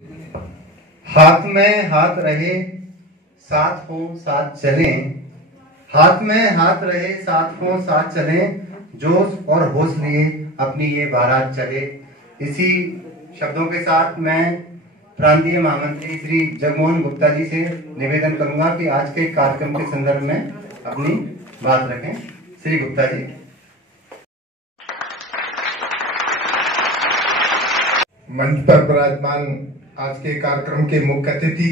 हाथ में हाथ रहे साथ हो साथ चलें, हाथ में हाथ रहे साथ हो साथ चलें, जोश और होश लिए अपनी ये बारात चले। इसी शब्दों के साथ मैं प्रांतीय महामंत्री श्री जगमोहन गुप्ता जी से निवेदन करूंगा कि आज के कार्यक्रम के संदर्भ में अपनी बात रखें। श्री गुप्ता जी। मंच पर विराजमान आज के कार्यक्रम के मुख्य अतिथि,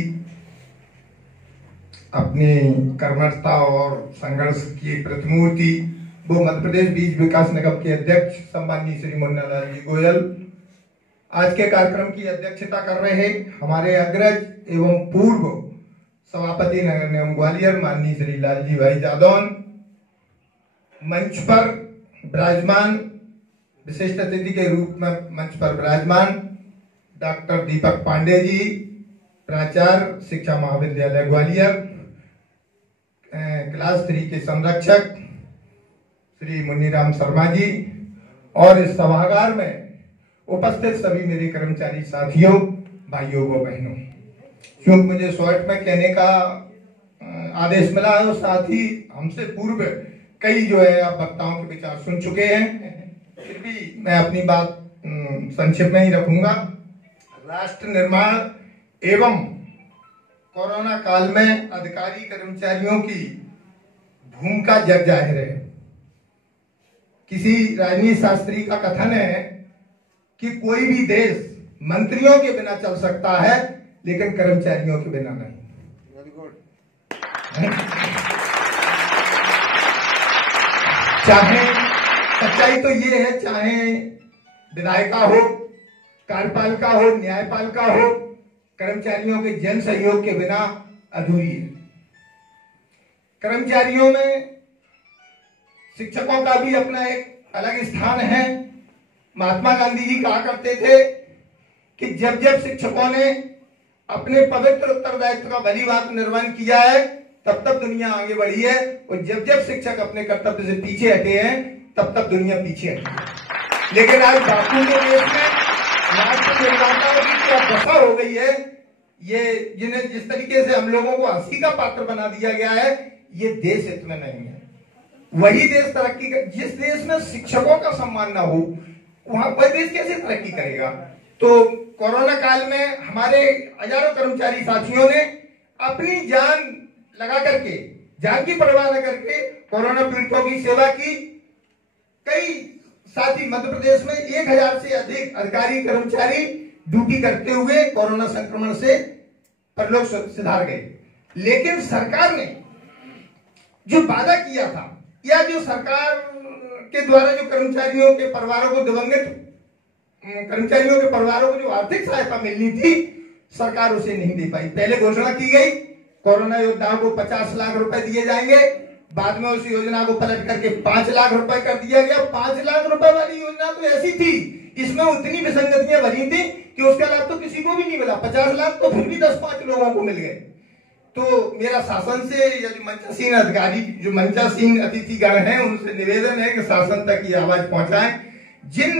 अपनी कर्मठता और संघर्ष की प्रतिमूर्ति, वो मध्य प्रदेश बीज विकास निगम के अध्यक्ष सम्माननीय श्री मुन्ना लाल जी गोयल, आज के कार्यक्रम की अध्यक्षता कर रहे हैं हमारे अग्रज एवं पूर्व सभापति नगर निगम ग्वालियर माननीय श्री लालजी भाई जादौन, मंच पर विराजमान विशिष्ट अतिथि के रूप में मंच पर विराजमान डॉक्टर दीपक पांडे जी, प्राचार्य शिक्षा महाविद्यालय ग्वालियर, क्लास 3 के संरक्षक श्री मुन्नीराम शर्मा जी, और इस सभागार में उपस्थित सभी मेरे कर्मचारी साथियों, भाइयों व बहनों। क्योंकि मुझे शॉर्ट में कहने का आदेश मिला है और साथ ही हमसे पूर्व कई जो है आप वक्ताओं के विचार सुन चुके हैं, फिर भी मैं अपनी बात संक्षिप्त में ही रखूंगा। राष्ट्र निर्माण एवं कोरोना काल में अधिकारी कर्मचारियों की भूमिका जग जाहिर है। किसी राजनीति शास्त्री का कथन है कि कोई भी देश मंत्रियों के बिना चल सकता है लेकिन कर्मचारियों के बिना नहीं। चाहे सच्चाई तो ये है, चाहे विधायिका हो, कार्यपालिका हो, न्यायपालिका हो, कर्मचारियों के जन सहयोग के बिना अधूरी है। कर्मचारियों में शिक्षकों का भी अपना एक अलग स्थान है। महात्मा गांधी जी कहा करते थे कि जब जब शिक्षकों ने अपने पवित्र उत्तरदायित्व का भली भांति निर्वहन किया है तब तब दुनिया आगे बढ़ी है, और जब जब शिक्षक अपने कर्तव्य से पीछे हटे हैं तब तब दुनिया पीछे हटी है। लेकिन आज बापू के देश में राष्ट्र निर्माताओं की क्या दशा हो गई है, ये जिन्हें जिस तरीके से हम लोगों को हंसी का पात्र बना दिया गया है, ये देश हित में नहीं है। वही देश तरक्की कर, जिस देश में शिक्षकों का सम्मान ना हो वहां वह देश कैसे तरक्की करेगा। तो कोरोना काल में हमारे हजारों कर्मचारी साथियों ने अपनी जान लगा करके, जान की परवाह न करके कोरोना पीड़ितों की सेवा की। कई साथी मध्य प्रदेश में 1000 से अधिक अधिकारी कर्मचारी ड्यूटी करते हुए कोरोना संक्रमण से परलोक सिधार गए। लेकिन सरकार ने जो वादा किया था, या जो सरकार के द्वारा जो कर्मचारियों के परिवारों को, दिवंगत कर्मचारियों के परिवारों को जो आर्थिक सहायता मिलनी थी, सरकार उसे नहीं दे पाई। पहले घोषणा की गई कोरोना योद्धाओं को 50 लाख रुपए दिए जाएंगे, बाद में उस योजना को पलट करके 5 लाख रुपए कर दिया गया। 5 लाख रुपए वाली योजना तो ऐसी थी, इसमें उतनी विसंगतियां भरी थी कि उसका लाभ तो किसी को भी नहीं मिला। 50 लाख तो फिर भी 10-5 लोगों को मिल गए। तो मेरा शासन से या जो मंचासीन अधिकारी, जो मंचासीन अतिथिगण हैं, उनसे निवेदन है कि शासन तक ये आवाज पहुंचाएं। जिन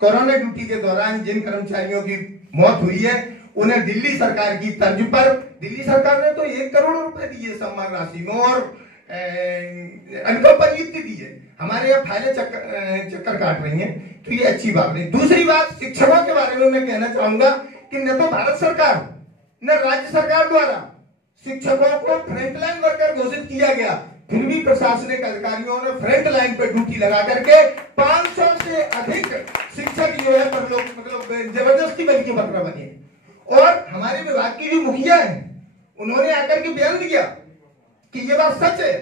कोरोना ड्यूटी के दौरान जिन कर्मचारियों की मौत हुई है, उन्हें दिल्ली सरकार की तर्ज पर, दिल्ली सरकार ने तो 1 करोड़ रुपए दिए सम्मान राशि में और अनुकंपा नियुक्ति दी है। हमारे यहाँ फाइलें चक्कर काट रही हैं, तो ये अच्छी बात है। दूसरी बात, शिक्षकों के बारे में मैं कहना चाहूंगा कि न तो भारत सरकार न राज्य सरकार द्वारा शिक्षकों को फ्रंटलाइन वर्कर घोषित किया गया, फिर भी प्रशासनिक अधिकारियों ने फ्रंट लाइन पर ड्यूटी लगा करके 500 से अधिक शिक्षक जो है पर लोग मतलब जबरदस्ती बन के बकरा बने। और हमारे विभाग की जो मुखिया है, उन्होंने आकर के बयान दिया कि ये बात सच है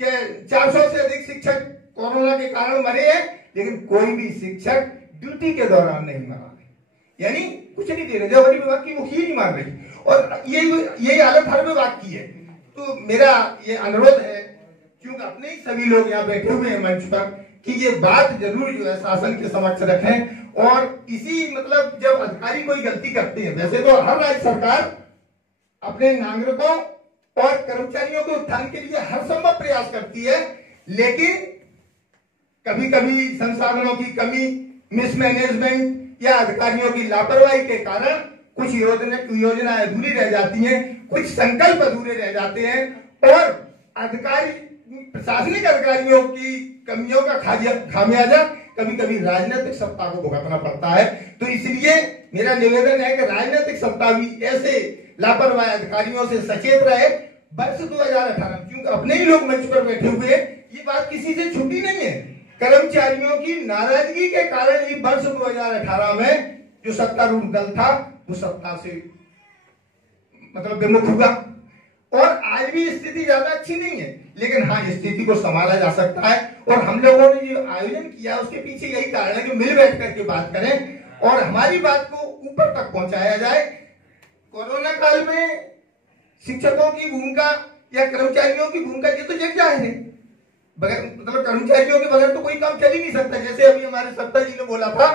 कि 400 से अधिक शिक्षक कोरोना के कारण मरे हैं, लेकिन कोई भी शिक्षक ड्यूटी के दौरान नहीं मरा। यानी कुछ नहीं दे रहे, जो हमारी विभाग की मुखिया नहीं मान रही, और यही हालत हर विभाग की है। तो मेरा ये अनुरोध है, क्योंकि अपने ही सभी लोग यहाँ बैठे हुए हैं मंच पर, कि ये बात जरूर जो है शासन के समक्ष रखें। और इसी मतलब जब अधिकारी कोई गलती करते हैं, वैसे तो हर राज्य सरकार अपने नागरिकों और कर्मचारियों के उत्थान के लिए हर संभव प्रयास करती है, लेकिन कभी कभी संसाधनों की कमी, मिसमैनेजमेंट या अधिकारियों की लापरवाही के कारण कुछ योजनाएं अधूरी रह जाती हैं, कुछ संकल्प अधूरे रह जाते हैं और प्रशासनिक अधिकारियों की कमियों का खामियाजा कभी कभी राजनीतिक सत्ता को भुगतना पड़ता है। तो इसलिए मेरा निवेदन है कि राजनीतिक सत्ता भी ऐसे लापरवाह अधिकारियों से सचेत रहे। वर्ष 2018 क्योंकि अपने ही लोग मंच पर बैठे हुए, ये बात किसी से छुट्टी नहीं है। कर्मचारियों की नाराजगी के कारण ही वर्ष 2018 में जो सत्तारूढ़ दल था वो सत्ता से मतलब विमुख हुआ और आज भी स्थिति ज्यादा अच्छी नहीं है, लेकिन हाँ स्थिति को संभाला जा सकता है। और हम लोगों ने जो आयोजन किया उसके पीछे यही कारण है कि मिल बैठ करके बात करें और हमारी बात को ऊपर तक पहुंचाया जाए। कोरोना काल में शिक्षकों की भूमिका या कर्मचारियों की भूमिका ये तो जग जाहिर है, बगैर मतलब कर्मचारियों के बगैर तो कोई काम चल ही नहीं सकता। जैसे अभी हमारे सत्ता जी ने बोला था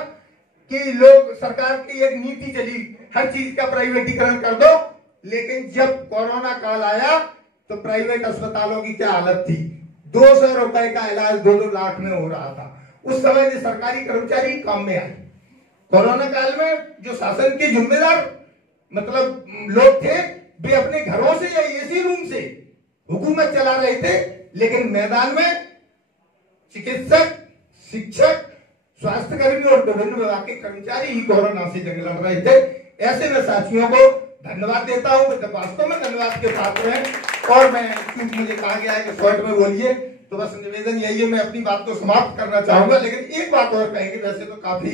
कि लोग सरकार की एक नीति चली, हर चीज का प्राइवेटीकरण कर दो, लेकिन जब कोरोना काल आया तो प्राइवेट अस्पतालों की क्या हालत थी। 200 रुपए का इलाज 2-2 लाख में हो रहा था। उस समय जो सरकारी कर्मचारी काम में आए। कोरोना काल में जो शासन के जिम्मेदार मतलब लोग थे वे अपने घरों से या एसी रूम से हुकूमत चला रहे थे, लेकिन मैदान में चिकित्सक, शिक्षक, स्वास्थ्य कर्मी और विभिन्न विभाग के कर्मचारी ही कोरोना से जंग लड़ रहे थे। ऐसे में साथियों को धन्यवाद देता हूं, वास्तव में धन्यवाद के पात्र हैं। और मैं क्योंकि मुझे कहा गया है कि शॉर्ट में बोलिए, तो बस निवेदन यही है, मैं अपनी बात को समाप्त करना चाहूंगा। लेकिन एक बात और कहेंगे, वैसे तो काफी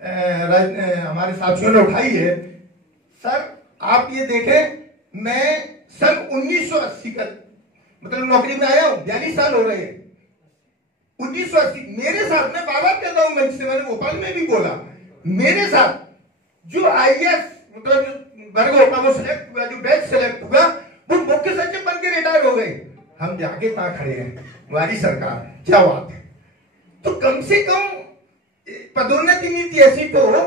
हमारे साथियों ने उठाई है। सर आप ये देखें, मैं सन 1980 का मतलब नौकरी में आया हूं, 42 साल हो रहे हैं। 1980 मेरे साथ में बाबा कहता हूं, मैंने भोपाल में भी बोला, मेरे साथ जो IAS मतलब जो वर्ग होगा वो सिलेक्ट हुआ, जो बैच सिलेक्ट हुआ वो मुख्य सचिव बन के रिटायर हो गए। हम जाके कहां खड़े हैं, हमारी सरकार, क्या बात है। तो कम से कम पदोन्नति नीति ऐसी तो हो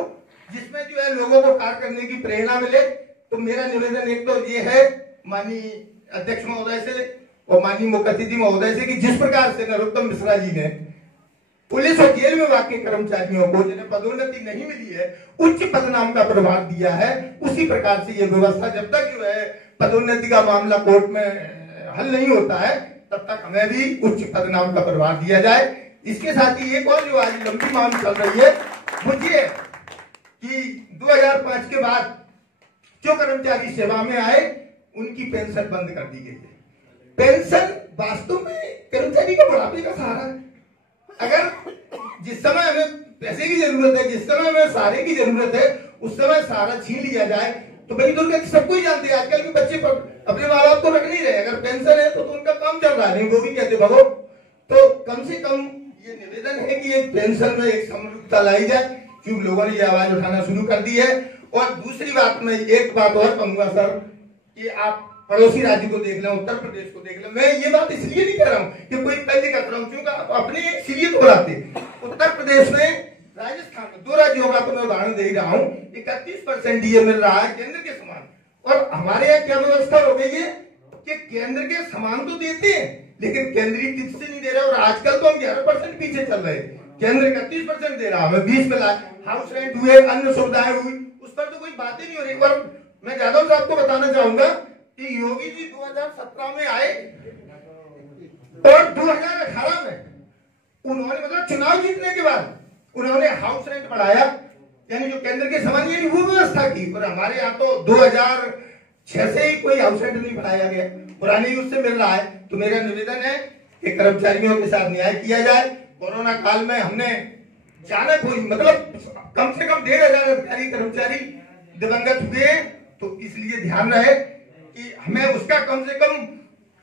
जिसमें जो है लोगों को कार्य करने की प्रेरणा मिले। तो मेरा निवेदन एक तो ये है माननीय अध्यक्ष महोदय से और माननीय मुख्य अतिथि महोदय से कि जिस प्रकार से नरोत्तम मिश्रा जी ने पुलिस और जेल विभाग के कर्मचारियों को जिन्हें पदोन्नति नहीं मिली है उच्च पदनाम का प्रभार दिया है, उसी प्रकार से ये व्यवस्था जब तक जो है पदोन्नति का मामला कोर्ट में हल नहीं होता है तब तक हमें भी उच्च पदनाम का प्रभार दिया जाए। इसके साथ ही एक और जो आज लंबी मांग चल रही है वो ये कि 2005 के बाद जो कर्मचारी सेवा में आए उनकी पेंशन बंद कर दी गई है। पेंशन वास्तव में कर्मचारी का बुढ़ापे का सहारा है। अगर जिस समय हमें पैसे की जरूरत है, जिस समय हमें सहारे की जरूरत है, उस समय सहारा छीन लिया जाए तो बड़ी दुर्गा सबको ही जानते हैं। आजकल के बच्चे अपने माँ बाप को रख नहीं रहे, अगर पेंशन है तो उनका काम चल रहा है, वो भी कहते भगो। तो कम से कम ये निवेदन है कि एक पेंशन में एक समरूपता लाई जाए, क्योंकि लोगों ने ये आवाज उठाना शुरू कर दी है। और दूसरी बात में एक बात और कहूंगा सर कि आप पड़ोसी राज्य को देख लें, उत्तर प्रदेश को देख लें। मैं ये बात इसलिए नहीं कह रहा हूं कि कोई पहले कर रहा हूं, क्योंकि अपने सीरियत हो रहा थे। उत्तर प्रदेश में, राजस्थान में, 2 राज्यों का तो मैं उदाहरण दे रहा हूं, 31% डीए मिल रहा है केंद्र के समान। और हमारे यहाँ क्या व्यवस्था हो गई है कि केंद्र के समान तो देते हैं लेकिन केंद्रीय तिथि से नहीं दे रहे। और आजकल तो हम 11% पीछे चल रहे हैं। केंद्र 31% दे रहा, हमें 20 मिला। हाउस रेंट हुए, अन्य सुविधाएं हुई, उस पर तो कोई बात ही नहीं हो रही। पर मैं जादव साहब को बताना चाहूंगा कि योगी जी 2017 में आए और 2018 में उन्होंने मतलब चुनाव जीतने के बाद उन्होंने हाउस रेंट बढ़ाया, यानी जो केंद्र के समान यानी वो व्यवस्था की। पर हमारे यहाँ तो 2006 से ही कोई हाउस रेंट नहीं बढ़ाया गया, पुराने यूज से मिल रहा है। तो मेरा निवेदन है कि कर्मचारियों के साथ न्याय किया जाए। कोरोना काल में हमने जाना कोई मतलब कम से कम 1500 अधिकारी कर्मचारी दिवंगत हुए, तो इसलिए ध्यान रहे कि हमें उसका कम से कम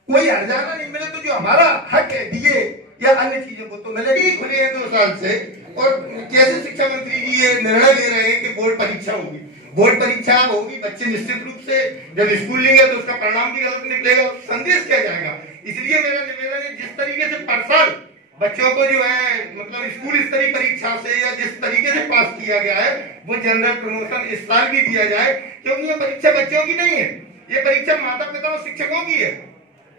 कोई हर्जाना नहीं मिले। तो जो हमारा हक है डीए या अन्य चीजों को तो मिलेगी। खुले हैं 2 साल से। और कैसे शिक्षा मंत्री जी ये निर्णय ले रहे हैं कि बोर्ड परीक्षा होगी, बोर्ड परीक्षा होगी, बच्चे निश्चित रूप से जब स्कूल लेंगे तो उसका परिणाम भी गलत निकलेगा, संदेश क्या जाएगा। इसलिए मेरा निवेदन है जिस तरीके से पर साल बच्चों को जो है मतलब स्कूल स्तरीय परीक्षा से या जिस तरीके से पास किया गया है वो जनरल प्रमोशन इस साल भी दिया जाए, क्योंकि ये परीक्षा बच्चों की नहीं है, ये परीक्षा माता पिता और शिक्षकों की है।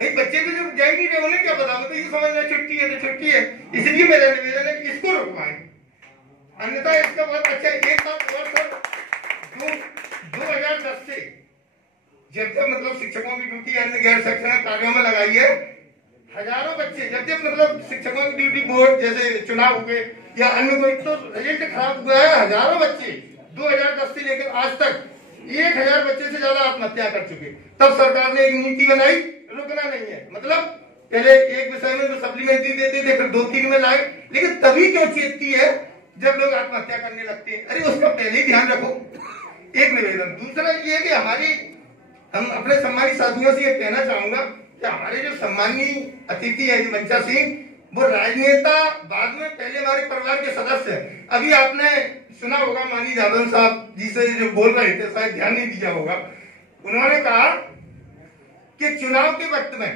बच्चे तो जब जाएंगे नहीं उन्हें क्या पता, तो ये समझना छुट्टी है तो छुट्टी है। इसलिए मेरा निवेदन है कि इसको रुकवाएं, अन्यथा इसका बहुत अच्छा। एक बात और सर, 2010 से जब मतलब शिक्षकों की ड्यूटी अन्य गैर शैक्षणिक कार्यों में लगाई है, हजारों बच्चे जब मतलब शिक्षकों की ड्यूटी बोर्ड जैसे चुनाव हुए या अन्य कोई तो रिजल्ट खराब हुआ है, हजारों बच्चे 2010 से लेकर आज तक 1000 बच्चे से ज्यादा आत्महत्या कर चुके। तब सरकार ने एक नीति बनाई, रुकना नहीं है, मतलब पहले एक विषय में तो सप्लीमेंट्री देते थे, फिर 2-3 में लाए, लेकिन तभी क्यों चेतती है जब लोग आत्महत्या करने लगते हैं? अरे उसका पहले ही ध्यान रखो। एक निवेदन। दूसरा ये है कि हम अपने सम्मानित साथियों से ये कहना चाहूंगा कि हमारे जो सम्मानीय अतिथि है मंचा सिंह, वो राजनेता बाद में पहले हमारे परिवार के सदस्य हैं। अभी आपने सुना होगा मानी जादव साहब जी से जो बोल रहे थे, शायद ध्यान नहीं दिया होगा, उन्होंने कहा कि चुनाव के वक्त में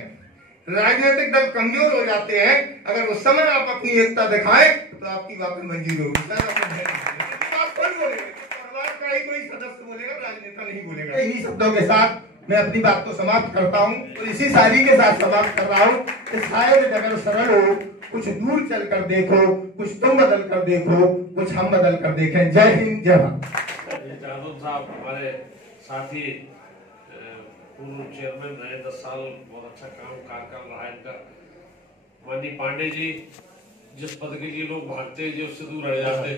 राजनीतिक दल कमजोर हो जाते हैं, अगर उस समय आप अपनी एकता दिखाएं तो आपकी बात मंजूर होगी। परिवार का ही कोई सदस्य बोलेगा, राजनेता नहीं बोलेगा। इन्हीं शब्दों के साथ मैं अपनी बात को समाप्त करता हूं और इसी शायरी के साथ समाप्त कर रहा हूं कि शायद अगर सरल हो, कुछ दूर चल कर देखो, कुछ तुम बदल कर देखो, कुछ हम बदल कर देखें। जय हिंद, जय भारत। जादव साहब हमारे साथी, पूर्व चेयरमैन रहे 10 साल, बहुत अच्छा काम कार्यकाल रहा इनका। माननीय पांडे जी, जिस पद के लिए लोग भागते हैं जो उससे दूर रह जाते हैं,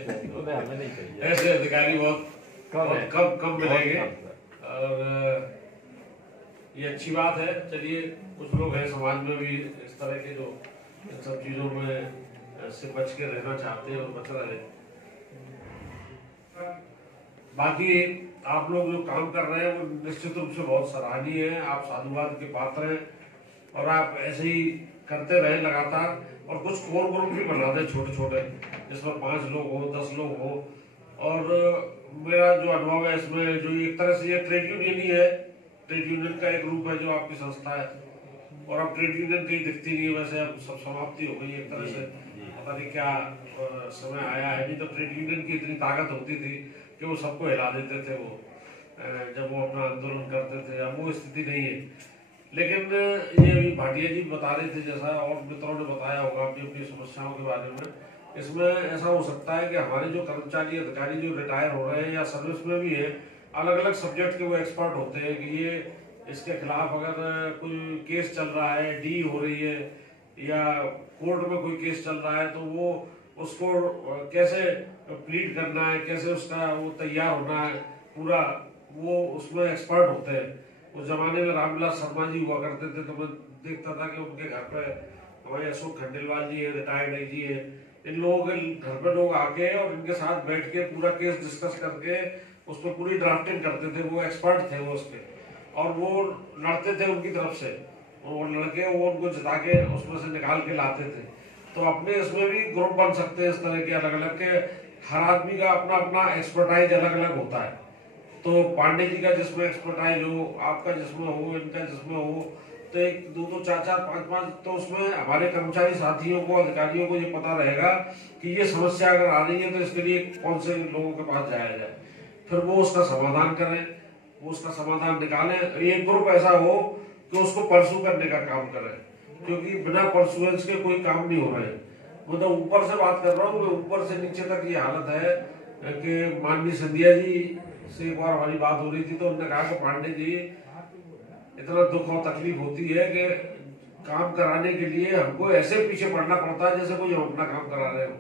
ऐसे अधिकारी बहुत कम मिलेंगे और ये अच्छी बात है। चलिए, कुछ लोग हैं समाज में भी इस तरह के जो इन सब चीजों में से बच के रहना चाहते हैं और बच रहे हैं। बाकी आप लोग जो काम कर रहे हैं वो निश्चित रूप से बहुत सराहनीय है। आप साधुवाद के पात्र हैं और आप ऐसे ही करते रहे लगातार। और कुछ कोर ग्रुप भी बनाते हैं छोटे छोटे, जिसमें 5 लोग हो, 10 लोग हो। और मेरा जो अनुभव है इसमें, जो एक तरह से ये ट्रेड यूनियन ही है, ट्रेड यूनियन का एक रूप है जो आपकी संस्था है। और अब ट्रेड यूनियन कहीं दिखती नहीं है, वैसे अब सब समाप्ति हो गई एक तरह से। पता नहीं क्या समय आया है। नहीं तो ट्रेड यूनियन की इतनी ताकत होती थी कि वो सबको हिला देते थे वो, जब वो अपना आंदोलन करते थे। अब वो स्थिति नहीं है। लेकिन ये अभी भाटिया जी बता रहे थे, जैसा और मित्रों ने बताया होगा अपनी अपनी समस्याओं के बारे में, इसमें ऐसा हो सकता है कि हमारे जो कर्मचारी अधिकारी जो रिटायर हो रहे हैं या सर्विस में भी है, अलग अलग सब्जेक्ट के वो एक्सपर्ट होते हैं कि ये इसके खिलाफ अगर कोई केस चल रहा है, डी हो रही है या कोर्ट में कोई केस चल रहा है, तो वो उसको कैसे प्लीड करना है, कैसे उसका वो तैयार होना है पूरा, वो उसमें एक्सपर्ट होते हैं। उस जमाने में रामविलास शर्मा जी हुआ करते थे, तो मैं देखता था कि उनके घर पे हमारे अशोक खंडेलवाल जी है, रिटायर्ड आईजी है, इन लोगों के घर पे लोग आके और इनके साथ बैठ के पूरा केस डिस्कस करके उस पर पूरी ड्राफ्टिंग करते थे। वो एक्सपर्ट थे वो उसके, और वो लड़ते थे उनकी तरफ से, वो लड़के वो उनको जिता के उसमें से निकाल के लाते थे। तो अपने इसमें भी ग्रुप बन सकते हैं इस तरह के अलग अलग के। हर आदमी का अपना अपना एक्सपर्टाइज अलग अलग होता है। तो पांडे जी का जिसमें एक्सपर्टाइज हो, आपका जिसमें हो, इनका जिसमें हो, तो 1, 2, 4, 5, तो उसमें हमारे कर्मचारी साथियों को, अधिकारियों को ये पता रहेगा कि ये समस्या अगर आ रही है तो इसके लिए कौन से लोगों के पास जाया जाए, फिर वो उसका समाधान करें, वो उसका समाधान निकालें। एक ग्रुप ऐसा हो कि उसको परसू करने का काम करें, क्योंकि बिना परसुएंस के कोई काम नहीं हो रहे हैं। मतलब ऊपर से बात कर रहा हूँ, ऊपर से नीचे तक ये हालत है कि माननीय सिंधिया जी से एक बार हमारी बात हो रही थी, तो उन्होंने कहा कि पांडे जी, इतना दुख और तकलीफ होती है कि काम कराने के लिए हमको ऐसे पीछे पड़ना पड़ता है जैसे कोई हम अपना काम करा रहे हो।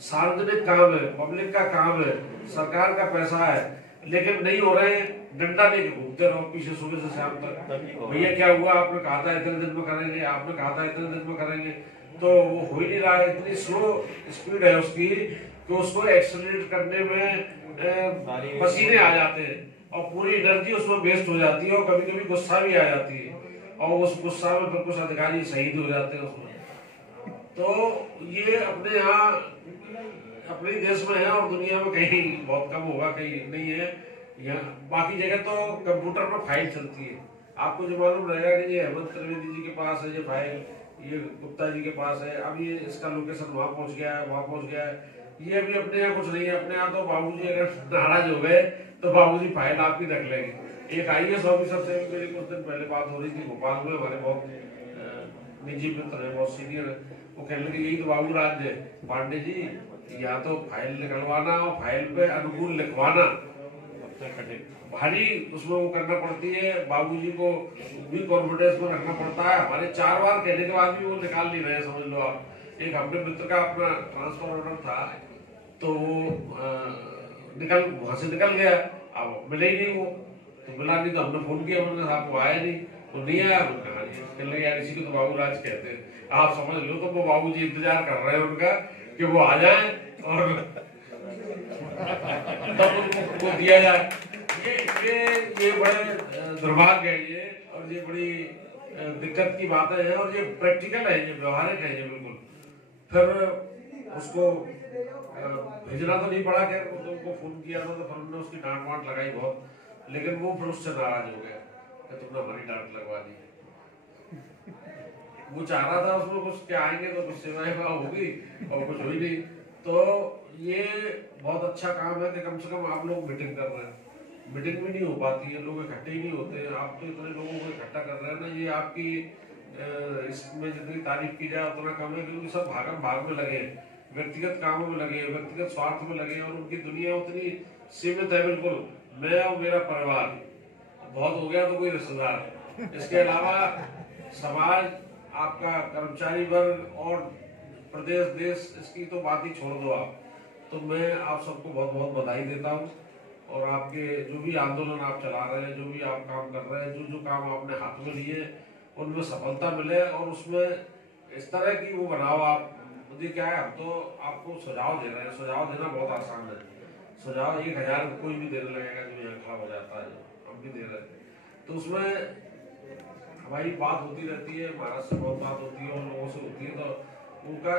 सार्वजनिक काम है, पब्लिक का काम है, सरकार का पैसा है, लेकिन नहीं हो रहे। डंडा लेके घूमते रहो पीछे सुबह से शाम तक। भैया क्या हुआ, आपने कहा था इतने दिन में करेंगे, आपने कहा था इतने दिन में करेंगे, तो वो हो ही नहीं रहा है। इतनी स्लो स्पीड है उसकी कि उसको एक्सेलरेट करने में पसीने आ जाते हैं और पूरी एनर्जी उसमें वेस्ट हो जाती है, और कभी कभी गुस्सा भी आ जाती है, और उस गुस्सा में फिर कुछ अधिकारी शहीद हो जाते हैं उसमें। तो ये अपने यहाँ अपने देश में है और दुनिया में कहीं बहुत कम होगा, कहीं नहीं है। यहाँ बाकी जगह तो कंप्यूटर पर फाइल चलती है। आपको जो मालूम रहेगा कि ये हेमंत त्रिवेदी जी के पास है ये फाइल, ये गुप्ता जी के पास है, अब ये इसका लोकेशन वहां पहुंच गया है, वहां पहुंच गया है। ये भी अपने यहाँ कुछ नहीं है। अपने यहाँ तो बाबूजी अगर नाराज हो गए तो बाबूजी फाइल आपकी रख लेंगे। एक IAS ऑफिसर से भी मेरी कुछ दिन पहले बात हो रही थी भोपाल में, हमारे बहुत निजी मित्र है, बहुत सीनियर है। वो कहने लगे यही तो बाबू राज है पांडे जी, या तो फाइल निकलवाना और फाइल पे अनुकूल लिखवाना अपने खटे भारी उसमें वो करना पड़ती है, बाबूजी को भी कॉन्फिडेंस में रखना पड़ता है। हमारे 4 बार कहने के बाद भी वो निकाल नहीं रहे, समझ लो आप। एक अपने मित्र का अपना ट्रांसफर ऑर्डर था, तो वो वहां से निकल गया, अब मिले ही नहीं वो, तो मिला नहीं तो हमने फोन किया, उन्होंने साहब वो आया नहीं, वो नहीं आया। कहने यार इसी को तो बाबू राज कहते हैं, आप समझ लो। तो वो बाबूजी इंतजार कर रहे हैं उनका कि वो आ जाए और तब उनको दिया जाए। ये बड़े दुर्भाग्य है ये, और ये बड़ी दिक्कत की बातें हैं, और ये प्रैक्टिकल है, ये व्यवहारिक है ये बिल्कुल। फिर उसको भेजना तो नहीं पड़ा, क्या उनको फोन किया था तो फिर उन्होंने उसकी डांट वांट लगाई बहुत, लेकिन वो फिर उससे नाराज हो गया कि तुमने हमारी डांट लगवा दी। वो चाह रहा था उसमें कुछ क्या आएंगे तो कुछ सेवाएं होगी, और कुछ हुई नहीं। तो ये बहुत अच्छा काम है कि कम से कम आप लोग मीटिंग कर रहे हैं। मीटिंग भी नहीं हो पाती है, लोग इकट्ठे ही नहीं होते। आप तो इतने लोगों को इकट्ठा कर रहे हैं ना, ये आपकी इसमें जितनी तारीफ की जाए उतना कम है, क्योंकि सब भागम भाग में लगे, व्यक्तिगत कामों में लगे, व्यक्तिगत स्वार्थ में लगे, और उनकी दुनिया उतनी सीमित है। बिल्कुल मैं और मेरा परिवार, बहुत हो गया तो कोई रिश्तेदार, इसके अलावा समाज, आपका कर्मचारी वर्ग और प्रदेश देश, इसकी तो बात ही छोड़ दो आप। तो मैं आप सबको बहुत बहुत बधाई देता हूँ, और आपके जो भी आंदोलन आप चला रहे हैं, जो भी आप काम कर रहे हैं, जो जो काम आपने हाथ में लिए, उनमें सफलता मिले, और उसमें इस तरह की वो बनाओ आप। मुझे क्या है, हम तो आपको सुझाव दे रहे हैं, सुझाव देना बहुत आसान है। सुझाव 1000 कोई भी देने लगेगा जो यहाँ खड़ा हो जाता है, हम भी दे रहे हैं। तो उसमें हमारी बात होती रहती है, महाराज से बहुत बात होती है, और लोगों से होती है, तो उनका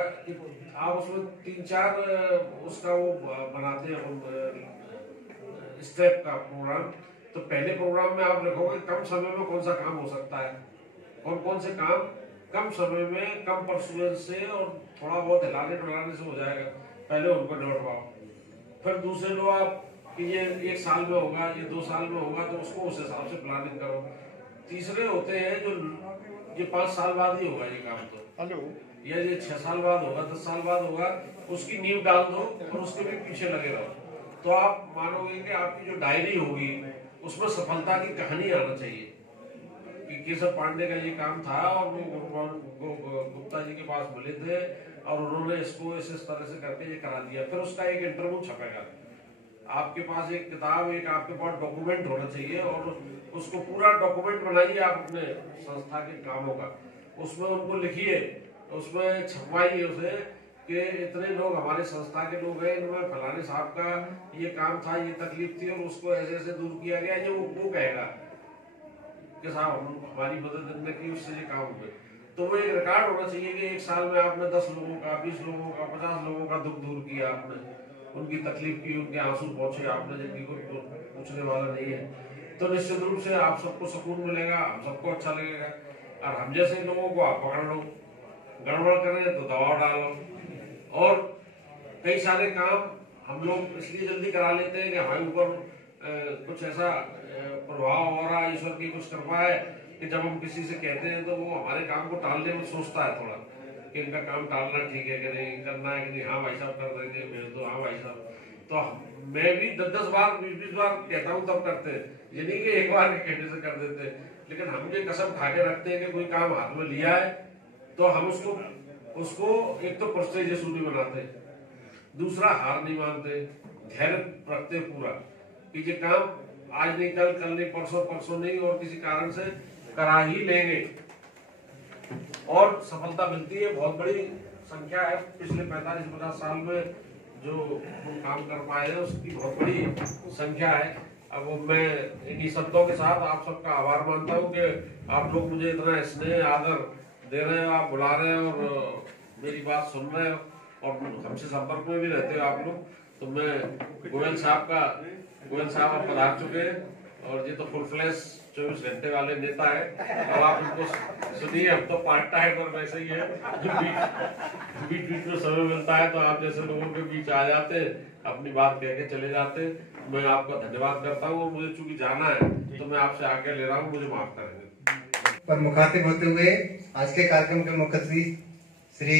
आप उसमें 3-4 उसका वो बनाते हैं स्टेप का प्रोग्राम। तो पहले प्रोग्राम में आप रखोगे कम समय में कौन सा काम हो सकता है, कौन कौन से काम कम समय में, कम परसुएंस से और थोड़ा बहुत हिलाने डुलाने से हो जाएगा, पहले उनको निपटवाओ। फिर दूसरे लो आप कि ये 1 साल में होगा, ये 2 साल में होगा, तो उसको उस हिसाब से प्लानिंग करो। तीसरे होते हैं जो ये 5 साल बाद ही होगा ये काम, तो या ये 6 साल बाद होगा, 10 साल बाद होगा, उसकी नींव डाल दो और उसके भी पीछे लगे रहो। तो आप मानोगे कि आपकी जो डायरी होगी उसमें सफलता की कहानी आना चाहिए कि केशव पांडे का ये काम था, और वो गुप्ता जी के पास मिले थे, और उन्होंने इसको इस तरह से करके ये करा दिया। फिर उसका एक इंटरव्यू छपेगा, आपके पास एक किताब, एक आपके पास डॉक्यूमेंट होना चाहिए, और उसको पूरा डॉक्यूमेंट बनाइए आप अपने संस्था के कामों का, उसमें उनको लिखिए, उसमें छपवाइए उसे कि इतने लोग हमारे संस्था के लोग हैं, इनमें फलाने साहब का ये काम था, ये तकलीफ थी, और उसको ऐसे ऐसे दूर किया गया। ये वो कहेगा कि साहब हमारी मदद ने की, उससे ये काम हुए। तो वो एक रिकॉर्ड होना चाहिए कि 1 साल में आपने 10 लोगों का, 20 लोगों का, 50 लोगों का दुख दूर किया, आपने उनकी तकलीफ की, उनके आंसू पहुंचे आपने, जिनकी कोई पूछने वाला नहीं है। तो निश्चित रूप से आप सबको सुकून मिलेगा, हम सबको अच्छा लगेगा। और हम जैसे लोगों को आप पकड़ लो, गड़बड़ करें तो दबाव डालो, और कई सारे काम हम लोग इसलिए जल्दी करा लेते हैं कि हमारे ऊपर कुछ ऐसा प्रभाव हो रहा है, ईश्वर की कुछ कृपा है कि जब हम किसी से कहते हैं तो वो हमारे काम को टालने में सोचता है थोड़ा कि इनका काम टालना ठीक है कि नहीं, करना है कि नहीं। हाँ भाई साहब कर देंगे, मैं तो हाँ भाई साहब। तो मैं भी 10-10 बार 20-20 बार कहता हूँ तब करते हैं, ये नहीं कि एक बार कहने से कर देते हैं। लेकिन हम ये कसम खा के रखते हैं कि कोई काम हाथ में लिया है तो हम उसको एक तो प्रेस्टिजियस नहीं बनाते, दूसरा हार नहीं मानते, धैर्य रखते पूरा कि ये काम आज नहीं कल, कल नहीं परसों, परसों नहीं, और किसी कारण से करा ही लेंगे, और सफलता मिलती है। बहुत बड़ी संख्या है पिछले 45-50 साल में जो काम कर पाए हैं, उसकी बहुत बड़ी संख्या है। अब मैं इन्हीं शब्दों के साथ आप सबका आभार मानता हूँ कि आप लोग मुझे इतना स्नेह आदर दे रहे हो, आप बुला रहे हो और मेरी बात सुन रहे हो, और हमसे संपर्क में भी रहते हो आप लोग। तो मैं गोयल साहब आप पधार चुके हैं, और ये तो फुल फ्लैश 24 घंटे वाले नेता है। अब आप उनको सुनिए, अब तो पार्ट टाइम और वैसे ही है, जो बीच में समय मिलता है तो आप जैसे लोगों के बीच आ जाते हैं, अपनी बात कह के चले जाते हैं। मैं आपका धन्यवाद करता हूँ, और मुझे चूंकि जाना है तो मैं आपसे आज्ञा ले रहा हूँ, मुझे माफ करेंगे। पर मुखातिब होते हुए आज के कार्यक्रम के मुख्य अतिथि श्री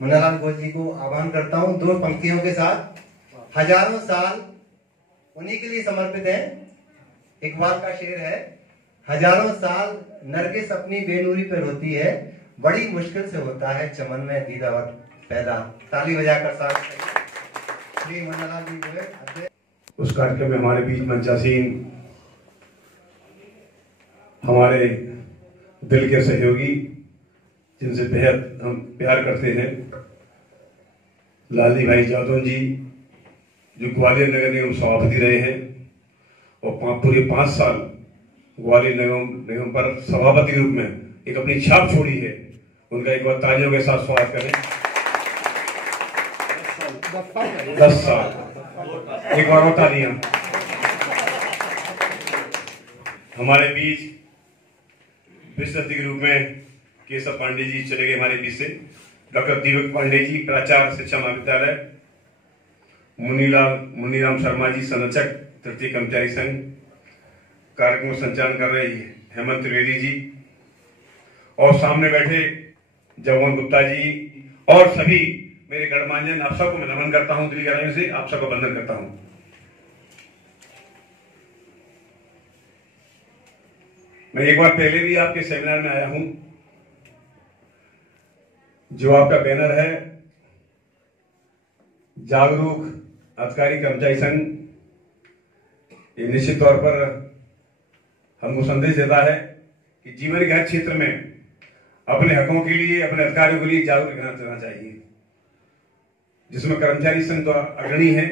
मुन्नालाल घोष जी को आह्वान करता हूँ 2 पंक्तियों के साथ। हजारों साल उन्हीं के लिए समर्पित है एक बार का शेर है, हजारों साल नरगिस अपनी बेनूरी पर होती है, बड़ी मुश्किल से होता है चमन में दीदार पैदा। ताली बजाकर साथ श्री मन्नालाल जी बोले। उस कार्यक्रम में हमारे बीच मंचासीन हमारे दिल के सहयोगी, जिनसे बेहद हम प्यार करते हैं, लालजी भाई जादव जी, जो ग्वालियर नगर निगम सभापति रहे हैं और पूरे 5 साल ग्वालियर निगम पर सभापति रूप में एक अपनी छाप छोड़ी है। उनका एक बार तालियों के साथ स्वागत करें। 10 साल, एक बार और तालियां। हमारे बीच विशिष्ट के रूप में केशव पांडे जी चले गए हमारे बीच से। डॉक्टर दीपक पांडे जी, प्राचार्य शिक्षा महाविद्यालय, मुनीराम शर्मा जी, संरक्षक तृतीय कर्मचारी संघ, कार्यक्रम संचालन कर रहे हेमंत त्रिवेदी जी, और सामने बैठे जगमोहन गुप्ता जी और सभी मेरे गणमान्यन, आप सबको मैं नमन करता हूं, दिल्ली गणमान्य से आप सबको वंदन करता हूं। मैं एक बार पहले भी आपके सेमिनार में आया हूं। जो आपका बैनर है जागरूक अधिकारी कर्मचारी संघ, ये निश्चित तौर पर हमको संदेश देता है कि जीवन के हर क्षेत्र में अपने हकों के लिए, अपने अधिकारियों के लिए जागरूक रहना चाहिए, जिसमें कर्मचारी संघ तो अग्रणी है,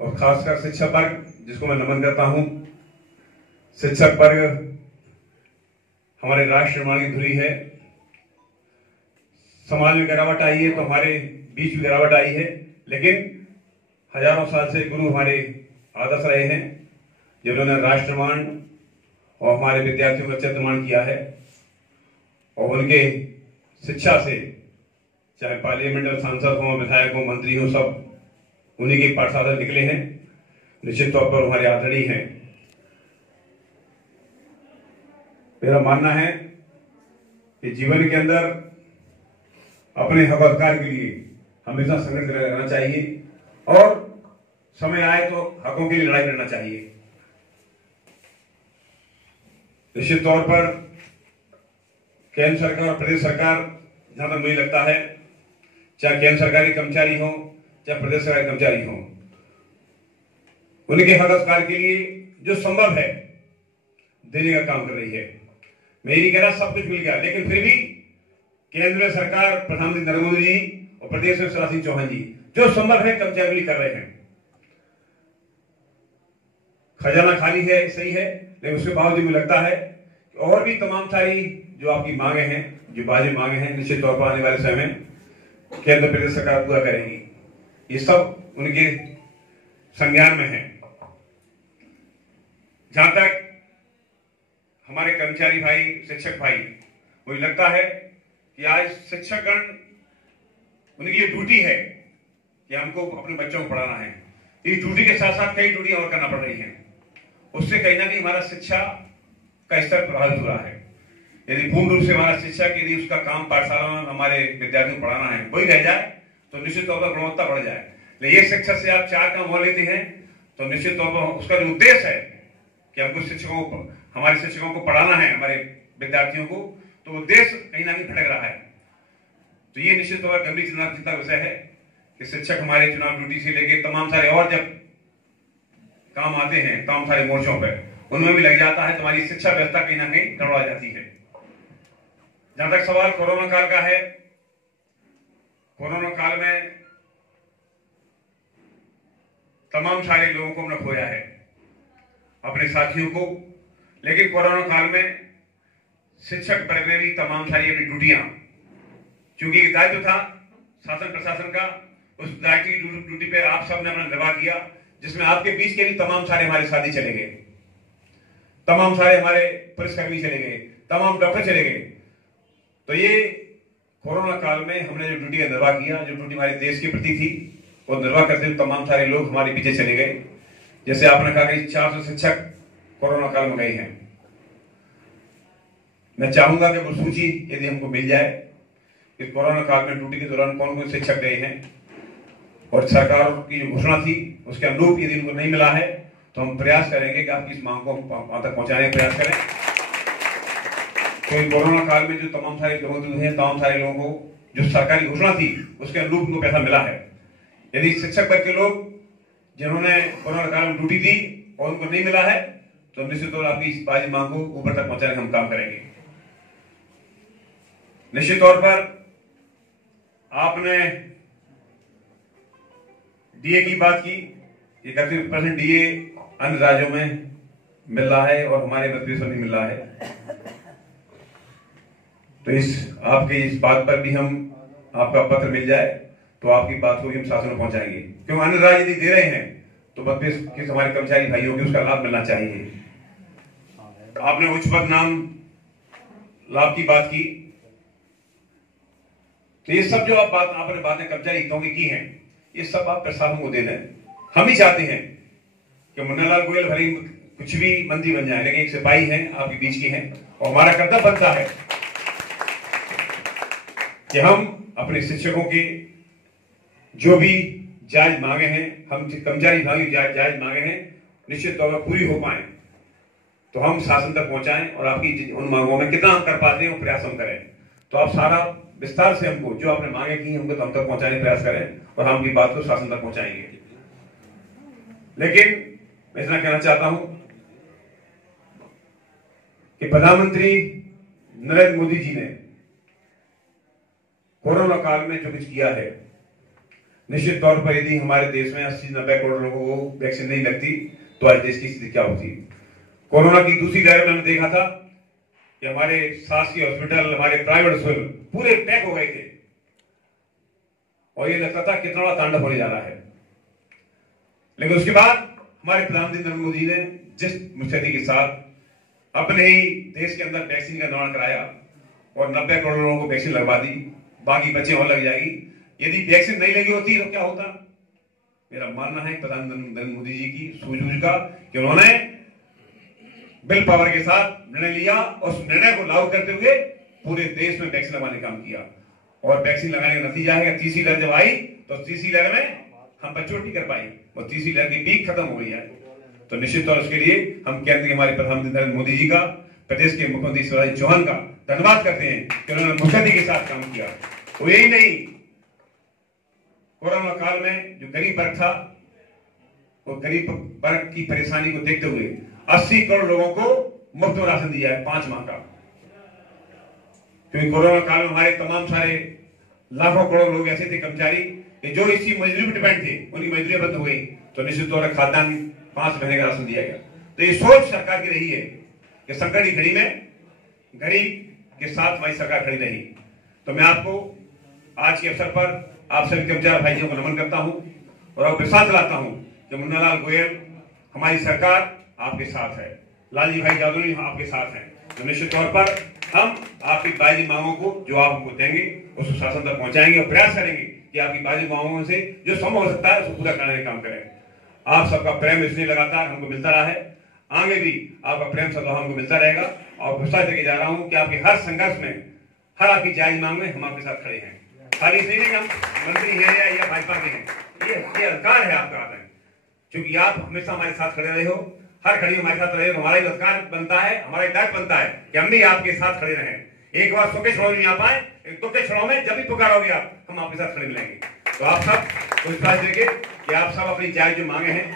और खासकर शिक्षक वर्ग, जिसको मैं नमन करता हूं। शिक्षक वर्ग हमारे राष्ट्र निर्माण की धुरी है। समाज में गिरावट आई है तो हमारे बीच में गिरावट आई है, लेकिन हजारों साल से गुरु हमारे आदर्श रहे हैं, जिन्होंने राष्ट्र निर्माण और हमारे विद्यार्थियों का चरित्र निर्माण किया है। और उनके शिक्षा से चाहे पार्लियामेंट सांसद हो, विधायक हो, मंत्री हो, सब उन्हीं के पाठशाला निकले हैं। निश्चित तौर पर हमारे आदरणीय हैं। मेरा मानना है कि जीवन के अंदर अपने हक अधिकार के लिए हमेशा संघर्ष करना चाहिए, और समय आए तो हकों के लिए लड़ाई लड़ना चाहिए। निश्चित तौर पर केंद्र सरकार और प्रदेश सरकार, जहां तक मुझे लगता है, चाहे केंद्र सरकारी कर्मचारी हो चाहे प्रदेश सरकारी कर्मचारी हो, उनके हक अधिकार के लिए जो संभव है देने का काम कर रही है। मैं नहीं कह रहा सब कुछ मिल गया, लेकिन फिर भी केंद्र सरकार, प्रधानमंत्री नरेंद्र मोदी जी और प्रदेश में शिवराज सिंह चौहान जी जो संभव है कर्मचारियों के लिए कर रहे हैं। खजाना खाली है, सही है, लेकिन उसके बावजूद मुझे लगता है कि और भी तमाम सारी जो आपकी मांगे हैं, जो वाजिब मांगे हैं, निश्चित तौर पर आने वाले समय में केंद्र प्रदेश सरकार पूरा करेगी। ये सब उनके संज्ञान में है। जहां तक हमारे कर्मचारी भाई, शिक्षक भाई, मुझे लगता है कि आज शिक्षकगण, उनकी ये ड्यूटी है कि हमको अपने बच्चों को पढ़ाना है। इस ड्यूटी के साथ साथ कई ड्यूटी और करना पड़ रही है। उससे कहीं ना कहीं हमारा शिक्षा का स्तर प्रभावित हो रहा है। यदि पूर्ण रूप से हमारा शिक्षक, यदि उसका काम पाठशाला में हमारे विद्यार्थियों को पढ़ाना है वही रह जाए तो निश्चित तौर पर गुणवत्ता बढ़ जाए। लेकिन ये शिक्षक से आप 4 काम हो लेते हैं तो निश्चित तौर पर उसका जो उद्देश्य है कि हमको शिक्षकों को, हमारे शिक्षकों को पढ़ाना है, हमारे विद्यार्थियों को, तो उद्देश्य कहीं ना कहीं भटक रहा है। तो ये निश्चित तौर पर गंभीर चिंता का विषय है कि शिक्षक हमारे चुनाव ड्यूटी से लेकर तमाम सारे और जब काम आते हैं तमाम सारे मोर्चों पर, उनमें भी लग जाता है, तुम्हारी शिक्षा व्यवस्था कहीं ना कहीं गड़बड़ा जाती है। जहां तक सवाल कोरोना काल का है, कोरोना काल में तमाम सारे लोगों को हमने खोया है, अपने साथियों को, लेकिन कोरोना काल में शिक्षक वर्ग ने भी तमाम सारी अपनी ड्यूटियां, क्योंकि एक दायित्व था शासन प्रशासन का, उस दायित्व की ड्यूटी पे आप सबने अपना निर्वाह किया, जिसमें आपके बीच के भी तमाम सारे हमारे साथी चले गए, तमाम सारे हमारे पुलिसकर्मी चले गए, तमाम डॉक्टर चले गए। तो ये कोरोना काल में हमने जो ड्यूटी का निर्वाह किया, जो ड्यूटी हमारे देश के प्रति थी, वो निर्वाह करते हुए तमाम सारे लोग हमारे पीछे चले गए। जैसे आपने कहा कि 400 शिक्षक कोरोना काल में गए हैं। मैं चाहूंगा कि वो सूची यदि हमको मिल जाए कि कोरोना काल में ड्यूटी के दौरान कौन कौन शिक्षक गए हैं, और सरकार की जो घोषणा थी उसके अनुरूप यदि उनको नहीं मिला है तो हम प्रयास करेंगे कि आपकी इस मांग को वहां तक पहुंचाने का प्रयास करें। तो कोरोना काल में जो तमाम सारे लोग हुए हैं, तमाम सारे लोगों को जो सरकारी घोषणा थी उसके अनुरूप उनको पैसा मिला है। यदि शिक्षक वर्ग के लोग जिन्होंने कोरोना काल में ड्यूटी दी और उनको नहीं मिला है तो निश्चित तौर आपकी इस बाजी मांग को ऊपर तक पहुंचाने का हम काम करेंगे। निश्चित तौर पर आपने डीए की बात की, 31% डीए अन्य राज्यों में मिल रहा है और हमारे मध्य प्रदेश में नहीं मिल रहा है। तो आपके इस बात पर भी हम आपका पत्र मिल जाए तो आपकी बात को भी हम शासन में पहुंचाएंगे, क्योंकि अन्य राज्य यदि दे रहे हैं तो मध्य प्रदेश के हमारे कर्मचारी भाइयों को उसका लाभ मिलना चाहिए। आपने उच्च पद नाम लाभ की बात की, तो ये सब जो आपने बातें कर्मचारी हितों की हैं, ये सब आप प्रशासन को दे दें। हम ही चाहते हैं कि मुन्नालाल गोयल भले कुछ भी मंत्री बन जाए, लेकिन एक सिपाही हैं आपके बीच की हैं और हमारा कर्तव्य बनता है कि हम अपने शिक्षकों के जो भी जायज मांगे हैं, हम कर्मचारी भाई जायज मांगे हैं, निश्चित तौर पर पूरी हो पाए तो हम शासन तक पहुंचाएं और आपकी उन मांगों में कितना हम कर पाते हैं वो प्रयास हम करें। तो आप सारा विस्तार से हमको जो आपने मांगे की हमको हम तक पहुंचाने का प्रयास करें और हम अपनी बात को शासन तक पहुंचाएंगे। लेकिन मैं इतना कहना चाहता हूं कि प्रधानमंत्री नरेंद्र मोदी जी ने कोरोना काल में जो कुछ किया है, निश्चित तौर पर यदि हमारे देश में 80-90 करोड़ लोगों को वैक्सीन नहीं लगती तो आज देश की स्थिति क्या होती। कोरोना की दूसरी लहर में हमने देखा था कि हमारे शासकीय हॉस्पिटल, हमारे प्राइवेट हॉस्पिटल पूरे पैक हो गए थे और ये लगता था कितना बड़ा तांडव होने जा रहा है। लेकिन उसके बाद हमारे प्रधानमंत्री नरेंद्र मोदी ने जिस मुस्तैदी के साथ अपने ही देश के अंदर वैक्सीन का निर्माण कराया और 90 करोड़ लोगों को वैक्सीन लगवा दी, बाकी बच्चे और लग जाएगी। यदि वैक्सीन नहीं लगी होती तो क्या होता? मेरा मानना है प्रधानमंत्री नरेंद्र मोदी जी की सूझबूझ का कि उन्होंने बिल पावर के साथ निर्णय लिया और उस निर्णय को लागू करते हुए पूरे देश में वैक्सीन लगाने का काम किया और वैक्सीन लगाने का नतीजा है कि तीसरी लहर जब आई तो तीसरी लहर में हम बच्चों नहीं कर पाए और तीसरी लहर की पीक खत्म हो गई है। तो निश्चित तौर उसके लिए हम कहते हैं हमारे प्रधानमंत्री नरेंद्र मोदी जी का, प्रदेश के मुख्यमंत्री शिवराज सिंह चौहान का धन्यवाद करते हैं कि उन्होंने मुस्तैदी के साथ काम किया। तो यही नहीं, कोरोना काल में जो गरीब वर्ग था वो गरीब वर्ग की परेशानी को देखते हुए 80 करोड़ लोगों को मुफ्त में राशन दिया है 5 माह का, क्योंकि कोरोना काल में हमारे तमाम सारे लाखों करोड़ लोग ऐसे थे कर्मचारी कि जो इसी मजदूरी पर डिपेंड थे, उनकी मजदूरी बंद हो गई तो निश्चित तौर पर खाद्यान्न 5 महीने का राशन दिया गया। तो ये सोच सरकार की रही है कि संकट की घड़ी में गरीब के साथ हमारी सरकार खड़ी रही। तो मैं आपको आज के अवसर पर आप सभी कर्मचारी भाइयों को नमन करता हूं और आपको विश्वास दिलाता हूं कि मुन्नालाल गोयल हमारी सरकार आपके साथ है, लालजी भाई यादव आपके साथ हैं। तो निश्चित तौर पर हम आपकी बाजी मांगों को जो आप हमको देंगे उसको शासन तक पहुंचाएंगे और प्रयास करेंगे कि आपकी बाजी मांगों से जो संभव हो सकता है उसको पूरा करने का काम करें। आप सबका प्रेम इसलिए लगातार हमको मिलता रहा है, आगे भी आपका प्रेम सदा हमको मिलता रहेगा और विश्वास देके जा रहा हूं कि आपके हर संघर्ष में, हर आपकी जायज मांग में हम आपके साथ खड़े हैं। खाली इसलिए नहीं हम मंत्री हैं या भाजपा के हैं, ये अधिकार है आपका, क्योंकि आप हमेशा हमारे साथ खड़े रहे हो, हर खड़ी हमारे साथ रहे हो। हमारा एक अधिकार बनता है, हमारा एक दायित्व बनता है कि हम भी आपके साथ खड़े रहें। एक बार सुखे क्षणों में आ पाए, दुखे क्षणों में जब भी पुकारोगे आप, हम आपके साथ खड़े मिलेंगे। तो आप सब विश्वास देंगे कि आप सब अपनी जायज जो मांगे हैं